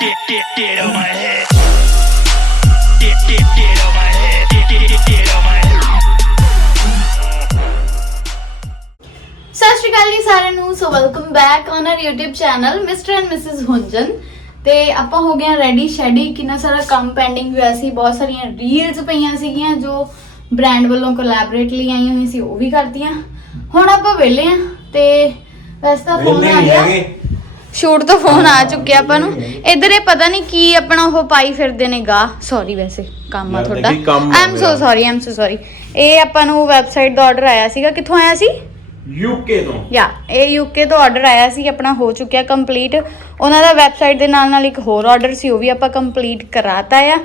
Get, get, get on my head. Get, get, get on my head. Get, get, get on my head. ਸਤਿ ਸ਼੍ਰੀ ਅਕਾਲ ਜੀ ਸਾਰਿਆਂ ਨੂੰ so welcome back on our YouTube channel mister and missus Hunjan ਤੇ ਆਪਾਂ ਹੋ ਗਏ ਆ ready ਸ਼ੈਡੀ ਕਿੰਨਾ ਸਾਰਾ ਕੰਮ ਪੈਂਡਿੰਗ ਹੋਇਆ ਸੀ ਬਹੁਤ ਸਾਰੀਆਂ ਰੀਲਸ ਪਈਆਂ ਸੀਗੀਆਂ ਜੋ ਬ੍ਰਾਂਡ ਵੱਲੋਂ ਕੋਲੈਬੋਰੇਟ ਲਈ ਆਈਆਂ ਹੋਈਆਂ ਸੀ ਉਹ ਵੀ ਕਰਤੀਆਂ ਹੁਣ ਆਪਾਂ ਵਿਹਲੇ ਆ ਤੇ ਵੈਸੇ ਤਾਂ ਫੋਨ ਆ ਗਿਆ ਸ਼ੂਟ ਤੋਂ ਫੋਨ ਆ ਚੁੱਕਿਆ ਆਪਾਂ ਨੂੰ। ਇੱਧਰ ਇਹ ਪਤਾ ਨਹੀਂ ਕੀ ਆਪਣਾ ਉਹ ਪਾਈ ਫਿਰਦੇ ਨੇ ਗਾ। ਸੌਰੀ ਵੈਸੇ ਕੰਮ ਆ ਯਾਰ ਤੁਹਾਡਾ। ਦੇਖੀ ਕੰਮ ਆਈ ਆ ਐਮ ਸੋ ਮੇਰਾ। Sorry I am so sorry ਇਹ ਆਪਾਂ ਨੂੰ ਵੈਬਸਾਈਟ ਦਾ ਆਰਡਰ ਆਇਆ ਸੀਗਾ। ਕਿੱਥੋਂ ਆਇਆ ਸੀ? ਯੂਕੇ ਤੋਂ। ਯਾ ਇਹ ਯੂਕੇ ਤੋਂ ਆਰਡਰ ਆਇਆ ਸੀ। ਆਪਣਾ ਹੋ ਚੁੱਕਿਆ ਕੰਪਲੀਟ ਉਹਨਾਂ ਦਾ ਵੈਬਸਾਈਟ ਦੇ ਨਾਲ ਨਾਲ ਇੱਕ ਹੋਰ ਆਰਡਰ ਸੀ ਉਹ ਵੀ ਆਪਾਂ ਕੰਪਲੀਟ ਕਰਾਤਾ ਆ।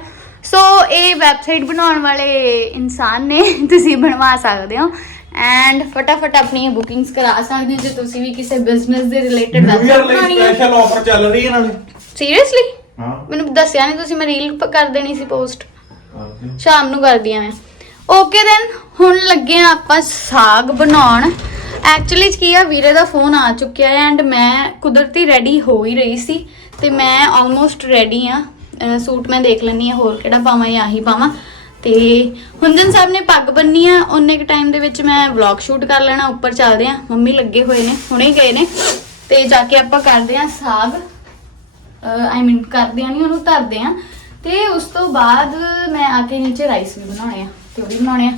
ਸੋ ਇਹ ਵੈਬਸਾਈਟ ਬਣਾਉਣ ਵਾਲੇ ਇਨਸਾਨ ਨੇ। ਤੁਸੀਂ ਬਣਵਾ ਸਕਦੇ ਹੋ। ਐਂਡ ਫਟਾਫਟ ਆਪਣੀਆਂ ਬੁਕਿੰਗਸ ਕਰਾ ਸਕਦੇ ਹੋ ਜੇ ਤੁਸੀਂ ਵੀ ਕਿਸੇ ਬਿਜ਼ਨਸ ਦੇ ਰਿਲੇਟਡ ਲਈ ਬਣਾਉਣੀ ਹੈ ਸਪੈਸ਼ਲ ਆਫਰ ਚੱਲ ਰਹੀ ਹੈ ਨਾਲੇ ਸੀਰੀਅਸਲੀ ਹਾਂ। ਮੈਨੂੰ ਦੱਸਿਆ ਨਹੀਂ ਤੁਸੀਂ ਮੈਂ ਰੀਲ ਕਰ ਦੇਣੀ ਸੀ ਪੋਸਟ ਸ਼ਾਮ ਨੂੰ ਕਰਦੀ ਆ ਮੈਂ। ਓਕੇ ਦੈਨ ਹੁਣ ਲੱਗੇ ਆ ਆਪਾਂ ਸਾਗ ਬਣਾਉਣ। ਐਕਚੁਅਲੀ ਕੀ ਆ ਵੀਰੇ ਦਾ ਫੋਨ ਆ ਚੁੱਕਿਆ ਹੈ ਐਂਡ ਮੈਂ ਕੁਦਰਤੀ ਰੈਡੀ ਹੋ ਹੀ ਰਹੀ ਸੀ ਤੇ ਮੈਂ ਆਲਮੋਸਟ ਰੈਡੀ ਆ। ਸੂਟ ਮੈਂ ਦੇਖ ਲੈਣੀ ਆ ਹੋਰ ਕਿਹੜਾ ਪਾਵਾਂ ਜਾਂ ਆਹੀ ਪਾਵਾਂ। ਤੇ ਹੁੰਜਨ ਸਾਹਿਬ ਨੇ ਪੱਗ ਬੰਨੀ ਆ ਉਹਨੇ ਕੁ ਟਾਈਮ ਦੇ ਵਿੱਚ ਮੈਂ ਵਲੌਗ ਸ਼ੂਟ ਕਰ ਲੈਣਾ, ਉੱਪਰ ਚੱਲਦੇ ਆ। ਮੰਮੀ ਲੱਗੇ ਹੋਏ ਨੇ, ਹੁਣੇ ਗਏ ਨੇ। ਤੇ ਜਾ ਕੇ ਆਪਾਂ ਕਰਦੇ ਆ ਸਾਗ। ਆਈ ਮੀਨ ਕਰਦੇ ਆ, ਨਹੀਂ, ਉਹਨੂੰ ਧਰਦੇ ਆ। ਤੇ ਉਸ ਤੋਂ ਬਾਅਦ ਮੈਂ ਆ ਕੇ ਨੀਚੇ ਰਾਈਸ ਵੀ ਬਣਾਉਣੇ ਆ, ਤੇ ਉਹ ਵੀ ਬਣਾਉਣੇ ਆ।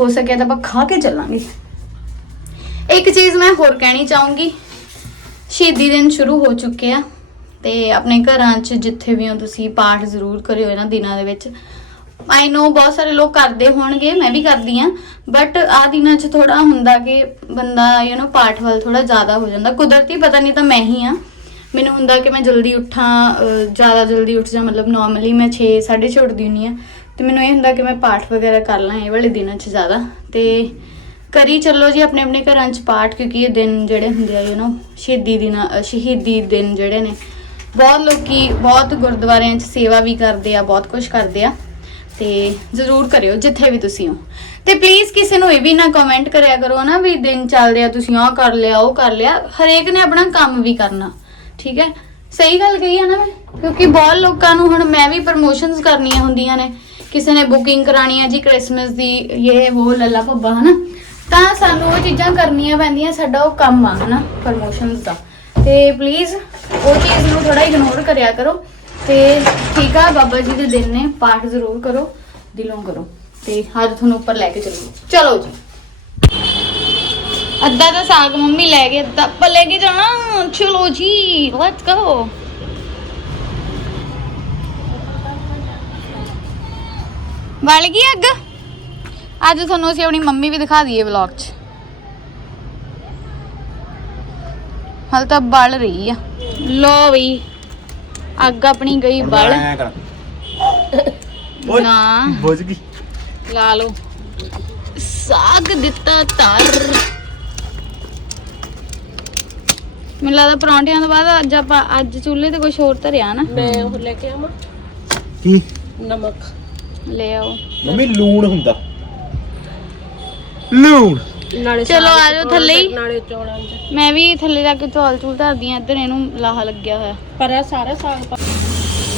ਹੋ ਸਕਿਆ ਤਾਂ ਆਪਾਂ ਖਾ ਕੇ ਚੱਲਾਂਗੇ। ਇੱਕ ਚੀਜ਼ ਮੈਂ ਹੋਰ ਕਹਿਣੀ ਚਾਹੂੰਗੀ। ਸ਼ਹੀਦੀ ਦਿਨ ਸ਼ੁਰੂ ਹੋ ਚੁੱਕੇ ਆ, ਤੇ ਆਪਣੇ ਘਰਾਂ 'ਚ ਜਿੱਥੇ ਵੀ ਹੋ ਤੁਸੀਂ ਪਾਠ ਜ਼ਰੂਰ ਕਰਿਓ ਇਹਨਾਂ ਦਿਨਾਂ ਦੇ ਵਿੱਚ। ਆਈ ਨੋ ਬਹੁਤ ਸਾਰੇ ਲੋਕ ਕਰਦੇ ਹੋਣਗੇ ਮੈਂ ਵੀ ਕਰਦੀ ਆ ਬਟ ਆ ਦਿਨਾਂ 'ਚ ਥੋੜਾ ਹੁੰਦਾ ਕਿ ਬੰਦਾ ਯੂ نو ਪਾਠ ਵੱਲ ਥੋੜਾ ਜ਼ਿਆਦਾ ਹੋ ਜਾਂਦਾ ਕੁਦਰਤੀ ਪਤਾ ਨਹੀਂ ਤਾਂ ਮੈਂ ਹੀ ਆ ਮੈਨੂੰ ਹੁੰਦਾ ਕਿ ਮੈਂ ਜਲਦੀ ਉੱਠਾਂ ਅਹ, ਜ਼ਿਆਦਾ ਜਲਦੀ ਉੱਠ ਜਾ ਮਤਲਬ ਨਾਰਮਲੀ ਮੈਂ 6 6:30 ਉੱਠਦੀ ਹੁੰਨੀ ਆ ਤੇ ਮੈਨੂੰ ਇਹ ਹੁੰਦਾ ਕਿ ਮੈਂ ਪਾਠ ਵਗੈਰਾ ਕਰ ਲਾਂ ਇਹ ਵਾਲੇ ਦਿਨਾਂ 'ਚ ਜ਼ਿਆਦਾ ਤੇ ਕਰੀ ਚੱਲੋ ਜੀ ਆਪਣੇ ਆਪਣੇ ਘਰਾਂ 'ਚ ਪਾਠ ਕਿਉਂਕਿ ਇਹ ਦਿਨ ਜਿਹੜੇ ਹੁੰਦੇ ਆ ਯੂ نو ਸ਼ਹੀਦੀ ਦਿਨ ਅਹ, ਸ਼ਹੀਦੀ ਦਿਨ ਜਿਹੜੇ ਨੇ ਬਹੁਤ ਲੋਕੀ ਬਹੁਤ ਗੁਰਦੁਆਰਿਆਂ 'ਚ ਸੇਵਾ ਵੀ ਕਰਦੇ ਆ ਬਹੁਤ ਕੁਝ ਕਰਦੇ ਆ ਤੇ ਜ਼ਰੂਰ ਕਰਿਓ, ਜਿੱਥੇ ਵੀ ਤੁਸੀਂ ਹੋ। ਤੇ ਪਲੀਜ਼ ਕਿਸੇ ਨੂੰ ਇਹ ਵੀ ਨਾ ਕਮੈਂਟ ਕਰਿਆ ਕਰੋ ਨਾ ਵੀ ਦਿਨ ਚੱਲ ਰਿਹਾ, ਤੁਸੀਂ ਆਹ ਕਰ ਲਿਆ, ਉਹ ਕਰ ਲਿਆ। ਹਰੇਕ ਨੇ ਆਪਣਾ ਕੰਮ ਵੀ ਕਰਨਾ, ਠੀਕ ਹੈ? ਸਹੀ ਗੱਲ ਕਹੀ ਹੈ ਨਾ ਮੈਂ? ਕਿਉਂਕਿ ਬਹੁਤ ਲੋਕਾਂ ਨੂੰ ਹੁਣ ਮੈਂ ਵੀ ਪ੍ਰਮੋਸ਼ਨਸ ਕਰਨੀਆਂ ਹੁੰਦੀਆਂ ਨੇ। ਕਿਸੇ ਨੇ ਬੁਕਿੰਗ ਕਰਾਣੀ ਹੈ ਜੀ ਕ੍ਰਿਸਮਸ ਦੀ, ਇਹ, ਉਹ, ਲੱਲਾ ਭੱਬਾ, ਹਨਾ? ਤਾਂ ਸਾਨੂੰ ਉਹ ਚੀਜ਼ਾਂ ਕਰਨੀਆਂ ਪੈਂਦੀਆਂ, ਸਾਡਾ ਉਹ ਕੰਮ ਆ, ਹਨਾ ਪ੍ਰਮੋਸ਼ਨਸ ਦਾ। ਤੇ ਪਲੀਜ਼ ਉਹ ਚੀਜ਼ ਨੂੰ ਥੋੜਾ ਇਗਨੋਰ ਕਰਿਆ ਕਰੋ। ਤੇ ਠੀਕ ਆ, ਬਾਬਾ ਜੀ ਦੇ ਦਿਨ ਨੇ, ਪਾਠ ਜ਼ਰੂਰ ਕਰੋ, ਦਿਲੋਂ ਕਰੋ। ਤੇ ਅੱਜ ਤੁਹਾਨੂੰ ਉੱਪਰ ਲੈ ਕੇ ਚੱਲੋ ਚਲੋ ਜੀ। ਅੱਧਾ ਤਾਂ ਸਾਗ ਮੰਮੀ ਲੈ ਗਏ, ਅੱਧਾ ਆਪਾਂ ਲੈ ਕੇ ਜਾਣਾ। ਚਲੋ ਜੀ ਲੈਟਸ ਗੋ ਵਲ ਗਈ ਅੱਗ? ਅੱਜ ਤੁਹਾਨੂੰ ਅਸੀਂ ਆਪਣੀ ਮੰਮੀ ਵੀ ਦਿਖਾ ਦਈਏ ਵਲੌਗ 'ਚ। ਹਾਲ ਤਾਂ ਬਲ ਰਹੀ ਆ। ਲੋ ਵੀ ਅੱਗ ਆਪਣੀ ਗਈ ਬਲ। ਨਾ। ਬੁੱਝ ਗਈ। ਲਾ ਲਓ। ਸਾਗ ਦਿੱਤਾ ਧਰ। ਮੈਨੂੰ ਲੱਗਦਾ ਪਰੌਂਠਿਆਂ ਤੋਂ ਬਾਅਦ ਅੱਜ ਆਪਾਂ ਅੱਜ ਚੁੱਲ੍ਹੇ ਤੇ ਕੁਝ ਹੋਰ ਧਰਿਆ ਨਾ। ਮੈਂ ਉਹ ਲੈ ਕੇ ਆਵਾਂ। ਕੀ? ਨਮਕ। ਲੈ ਆਓ। ਮੰਮੀ ਲੂਣ ਹੁੰਦਾ। ਲੂਣ। ਨਾਲੇ ਚਲੋ ਸਾਗ ਆ ਜਾਓ ਥੱਲੇ ਹੀ। ਨਾਲੇ ਚੌਲਾਂ ਚ। ਮੈਂ ਵੀ ਥੱਲੇ ਜਾ ਕੇ ਚੌਲ ਚੂਲ ਧਰਦੀ ਆ ਇੱਧਰ ਇਹਨੂੰ ਲਾਹਾ ਲੱਗਿਆ ਹੋਇਆ। ਪਰ ਇਹ ਸਾਰਾ ਸਾਗ ਪਾ-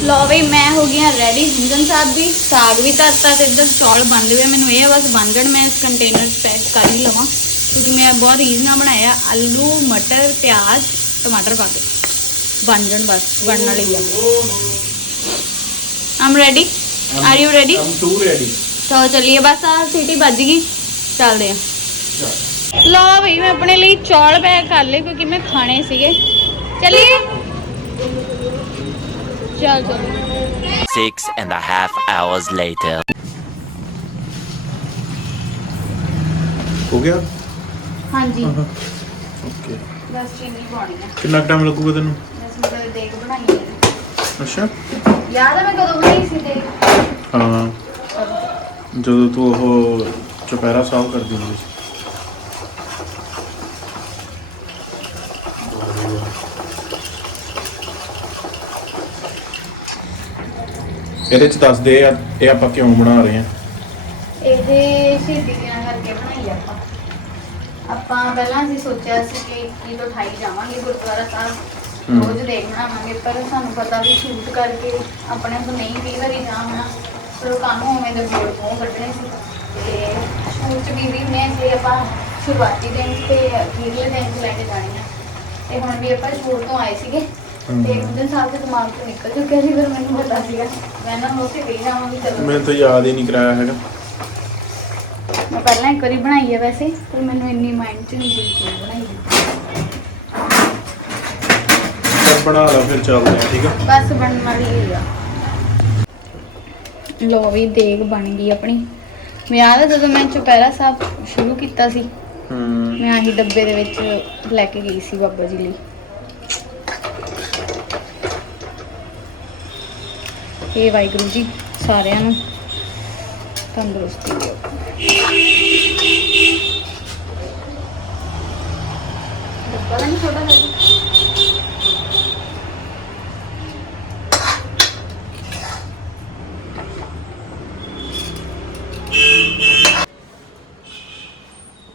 ਲਓ ਵੀ ਮੈਂ ਹੋ ਗਈ ਹਾਂ ਰੈਡੀ ਹੁੰਜਨ ਸਾਹਿਬ ਵੀ ਸਾਗ ਵੀ ਧਰਤਾ ਤੇ ਇੱਧਰ ਚੌਲ ਬਣਦੇ ਹੋਏ ਮੈਨੂੰ ਇਹ ਆ ਬਸ ਬਣ ਜਾਣ ਮੈਂ ਇਸ ਕੰਟੇਨਰ 'ਚ ਪੈਕ ਕਰ ਹੀ ਲਵਾਂ। ਕਿਉਂਕਿ ਮੈਂ ਬਹੁਤ ਰੀਝ ਨਾਲ ਬਣਾਇਆ। ਆਲੂ ਮਟਰ ਪਿਆਜ਼ ਟਮਾਟਰ ਪਾ ਕੇ। ਬਣ ਜਾਣ ਬਸ ਬਣਨ ਵਾਲੀ ਆ। I'm ready are you ready I'm too ready ਚਲੋ ਚੱਲੀਏ। ਬਸ ਆ ਸੀਟੀ ਵੱਜ ਗਈ। ਚੱਲਦੇ ਆ। ਲਓ ਭਈ ਮੈਂ ਆਪਣੇ ਲਈ ਚੌਲ ਪੈਕ ਕਰ ਲਏ ਕਿਉਂਕਿ ਮੈਂ ਖਾਣੇ ਸੀਗੇ। ਚੱਲੀਏ? ਚੱਲ ਚੱਲ। Six and a half hours later. ਹੋ ਗਿਆ? ਹਾਂਜੀ। ਓਕੇ ਬਸ ਚੀਨੀ ਪਾਉਣੀ ਆ। ਕਿੰਨਾ ਟਾਈਮ ਲੱਗੂਗਾ ਤੈਨੂੰ? ਬਸ ਮੈਂ ਦੇਖ ਬਣਾਈ ਹੈ ਅੱਛਾ। ਯਾਦ ਹੈ ਮੈਂ ਕਦੋਂ ਬਣਾਈ ਸੀ ਤੇ ਹਾਂ। ਜਦੋਂ ਤੂੰ ਉਹ ਚੁਪਹਿਰਾ ਸਾਹਿਬ ਕਰਦੀ ਹੁੰਦੀ ਸੀ। ਇਹਦੇ ਚ ਦੱਸ ਦੇ ਆ ਇਹ ਆਪਾਂ ਕਿਉਂ ਬਣਾ ਰਹੇ ਆ? ਇਹ ਸ਼ਹੀਦੀ ਦੀਆਂ ਕਰਕੇ ਬਣਾਈ ਆ ਆਪਾਂ। ਆਪਾਂ ਪਹਿਲਾਂ ਅਸੀਂ ਸੋਚਿਆ ਸੀ ਕਿ 21 ਤੋਂ 28 ਜਾਵਾਂਗੇ ਗੁਰਦੁਆਰਾ ਸਾਹਿਬ। ਰੋਜ਼ ਦੇਖ ਬਣਾਵਾਂਗੇ ਪਰ ਸਾਨੂੰ ਪਤਾ ਵੀ ਸ਼ੂਟ ਕਰਕੇ ਆਪਣੇ ਤੋਂ ਨਹੀਂ ਕਈ ਵਾਰੀ ਜਾ ਹੋਣਾ ਪਰ ਕਾਨੂੰ ਉਵੇਂ ਦੇ ਬੋਲ ਤੋਂ ਕੱਢਣੇ ਸੀ। ਤੇ ਸ਼ੂਟ ਚ ਬੀਬੀ ਨੇ ਜੇ ਆਪਾਂ ਸ਼ੁਰੂਆਤੀ ਦਿਨ ਤੇ ਅਖੀਰਲੇ ਦਿਨ 'ਚ ਲੈ ਕੇ ਜਾਣੀ ਆ। ਤੇ ਹੁਣ ਵੀ ਆਪਾਂ ਸ਼ੂਟ ਤੋਂ ਆਏ ਸੀਗੇ। ਤੇ ਇੱਕ ਦਿਨ ਦੇ ਦਿਮਾਗ ਤੋਂ ਨਿਕਲ ਚੁੱਕਿਆ ਸੀ ਫਿਰ ਮੈਨੂੰ ਪਤਾ ਸੀਗਾ। ਮੈਂ ਨਾ ਉੱਥੇ ਕਹੀ ਜਾਵਾਂਗੀ ਚਲੋ। ਮੈਨੂੰ ਤਾਂ ਯਾਦ ਹੀ ਨਹੀਂ ਕਰਾਇਆ ਹੈਗਾ। ਮੈਂ ਪਹਿਲਾਂ ਇੱਕ ਵਾਰੀ ਬਣਾਈ ਹੈ ਵੈਸੇ ਪਰ ਮੈਨੂੰ ਇੰਨੀ ਮਾਈਂਡ 'ਚ ਨਹੀਂ ਸੀ ਕਿ ਬਣਾਈ। ਚੱਲ ਬਣਾ ਲਾ ਫਿਰ ਚੱਲਦੇ ਆ ਠੀਕ ਆ? ਬਸ ਬਣਨ ਵਾਲੀ ਹੀ ਆ। ਲੋ ਵੀ ਦੇਗ ਬਣ ਗਈ ਆਪਣੀ। ਮੈਂ ਯਾਦ ਹੈ ਜਦੋਂ ਮੈਂ ਚੁਪਹਿਰਾ ਸਾਹਿਬ ਸ਼ੁਰੂ ਕੀਤਾ ਸੀ ਹੂੰ ਮੈਂ ਆਹੀ ਡੱਬੇ ਦੇ ਵਿੱਚ ਲੈ ਕੇ ਗਈ ਸੀ ਬਾਬਾ ਜੀ ਲਈ। ਇਹ ਵਾਹਿਗੁਰੂ ਜੀ, ਸਾਰਿਆਂ ਨੂੰ ਤੰਦਰੁਸਤੀ ਦਿਓ। ਡੱਬਾ ਨਹੀਂ ਛੋਟਾ ਲੱਗਦਾ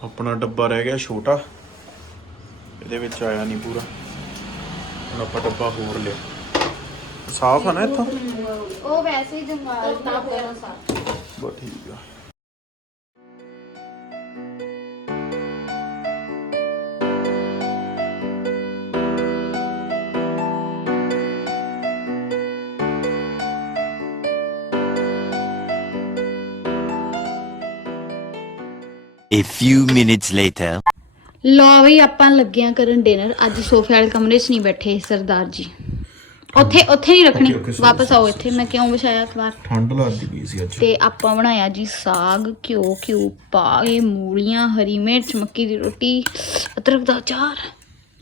ਆਪਣਾ ਡੱਬਾ ਰਹਿ ਗਿਆ ਛੋਟਾ। ਇਹਦੇ ਵਿੱਚ ਆਇਆ ਨਹੀਂ ਪੂਰਾ। ਹੁਣ ਆਪਾਂ ਡੱਬਾ ਹੋਰ ਲਿਆ। ਸਾਫ਼ ਆ ਨਾ ਇੱਥੋਂ? ਉਹ ਵੈਸੇ ਹੀ ਜਮਾਲ ਨਾ ਕਰੋ ਬਸ ਠੀਕ ਆ। A few minutes later. ਲੋ ਵੀ ਆਪਾਂ ਲੱਗਿਆਂ ਕਰਨ ਡਿਨਰ ਅੱਜ ਸੋਫੇ ਵਾਲੇ ਕਮਰੇ 'ਚ ਨਹੀਂ ਬੈਠੇ ਸਰਦਾਰ ਜੀ। ਉੱਥੇ ਉੱਥੇ ਨਹੀਂ ਰੱਖਣੀ। Okay, okay, sorry, ਵਾਪਸ ਆਓ ਇੱਥੇ। ਮੈਂ ਕਿਉਂ ਵਿਛਾਇਆ ਅਖਬਾਰ ਠੰਡ ਲੱਗਦੀ ਪਈ ਸੀ ਅੱਜ। ਤੇ ਆਪਾਂ ਬਣਾਇਆ ਜੀ ਸਾਗ ਘਿਓ ਘਿਓ ਪਾ ਕੇ ਮੂਲੀਆਂ ਹਰੀ ਮਿਰਚ ਮੱਕੀ ਦੀ ਰੋਟੀ ਅਦਰਕ ਦਾ ਅਚਾਰ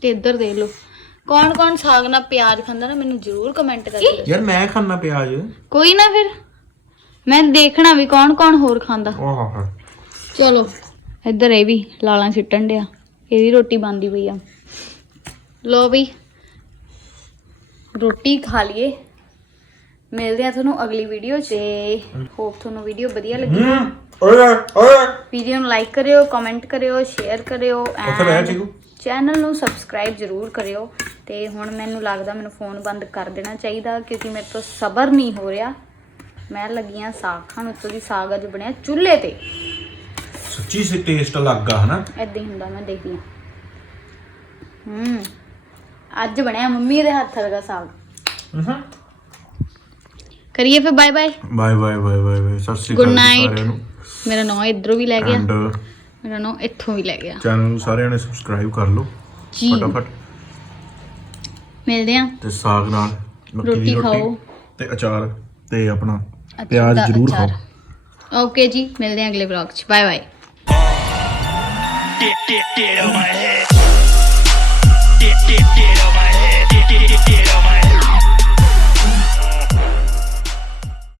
ਤੇ ਇੱਧਰ ਦੇਖ ਲਓ। ਕੌਣ ਕੌਣ ਸਾਗ ਨਾਲ ਪਿਆਜ਼ ਖਾਂਦਾ ਨਾ ਮੈਨੂੰ ਜ਼ਰੂਰ ਕਮੈਂਟ ਕਰਕੇ ਯਾਰ ਮੈਂ ਖਾਣਾ ਪਿਆਜ਼। ਕੋਈ ਨਾ ਫਿਰ। ਮੈਂ ਦੇਖਣਾ ਵੀ ਕੌਣ ਕੌਣ ਹੋਰ ਖਾਂਦਾ। ਹਾ ਚਲੋ। ਇੱਧਰ ਇਹ ਵੀ ਲਾਲਾਂ ਸਿੱਟਣ ਡਿਆ। ਇਹਦੀ ਰੋਟੀ ਬਣਦੀ ਪਈ ਆ। ਲੋ ਵੀ ਰੋਟੀ ਖਾ ਲਈਏ। ਮਿਲਦੇ ਆ ਤੁਹਾਨੂੰ ਅਗਲੀ ਵੀਡੀਓ 'ਚ। ਹੋਪ ਤੁਹਾਨੂੰ ਵੀਡੀਓ ਵਧੀਆ ਲੱਗੀ ਓਏ ਓਏ। ਵੀਡੀਓ ਨੂੰ ਲਾਈਕ ਕਰਿਓ ਕਮੈਂਟ ਕਰਿਓ ਸ਼ੇਅਰ ਕਰਿਓ ਚੀਕੂ। ਚੈਨਲ ਨੂੰ ਸਬਸਕ੍ਰਾਈਬ ਜ਼ਰੂਰ ਕਰਿਓ। ਤੇ ਹੁਣ ਮੈਨੂੰ ਲੱਗਦਾ ਮੈਨੂੰ ਫੋਨ ਬੰਦ ਕਰ ਦੇਣਾ ਚਾਹੀਦਾ ਕਿਉਂਕਿ ਮੇਰੇ ਤੋਂ ਸਬਰ ਨਹੀਂ ਹੋ ਰਿਹਾ। ਮੈਂ ਲੱਗੀਆਂ ਸਾਗ ਖਾਣ ਉੱਤੋਂ ਦੀ ਸਾਗ ਅੱਜ ਬਣਿਆ ਚੁੱਲ੍ਹੇ ਤੇ। ਸੱਚੀ ਸੇ ਟੇਸਟ ਲੱਗਾ ਹਨਾ? ਹੀ ਹੁੰਦਾ ਮੈਂ ਦੇਖਦੀ ਹਾਂ। ਹੂੰ ਅੱਜ ਬਣਿਆ ਮੰਮੀ ਦੇ ਹੱਥ ਵਰਗਾ ਸਾਗ। ਹੂੰ। ਕਰੀਏ ਫਿਰ bye bye. Bye bye bye bye bye. ਸਤਿ ਸ਼੍ਰੀ ਅਕਾਲ night. ਸਾਰਿਆਂ ਨੂੰ। ਮੇਰਾ ਨਾਂ ਇਧਰੋਂ ਵੀ ਲੈ ਗਿਆ। ਐਂਡ ਮੇਰਾ ਨਾਂ ਇੱਥੋਂ ਵੀ ਲੈ ਗਿਆ। ਚੈਨਲ ਨੂੰ ਸਾਰਿਆਂ ਨੇ ਸਬਸਕ੍ਰਾਈਬ ਕਰ ਲਓ। ਜੀ। ਫਟਾਫਟ। ਮਿਲਦੇ ਆਂ ਤੇ ਸਾਗ ਨਾਲ ਮੱਕੀ ਦੀ ਰੋਟੀ ਰੋਟੀ ਖਾਓ। ਤੇ ਅਚਾਰ ਤੇ ਆਪਣਾ ਪਿਆਜ਼ ਜ਼ਰੂਰ। ਖਾਓ। ਓਕੇ ਜੀ ਮਿਲਦੇ ਆਂ ਅਗਲੇ ਵਲੌਗ 'ਚ। Bye bye Dip, dip, dip on my head. Dip, dip, dip on my head.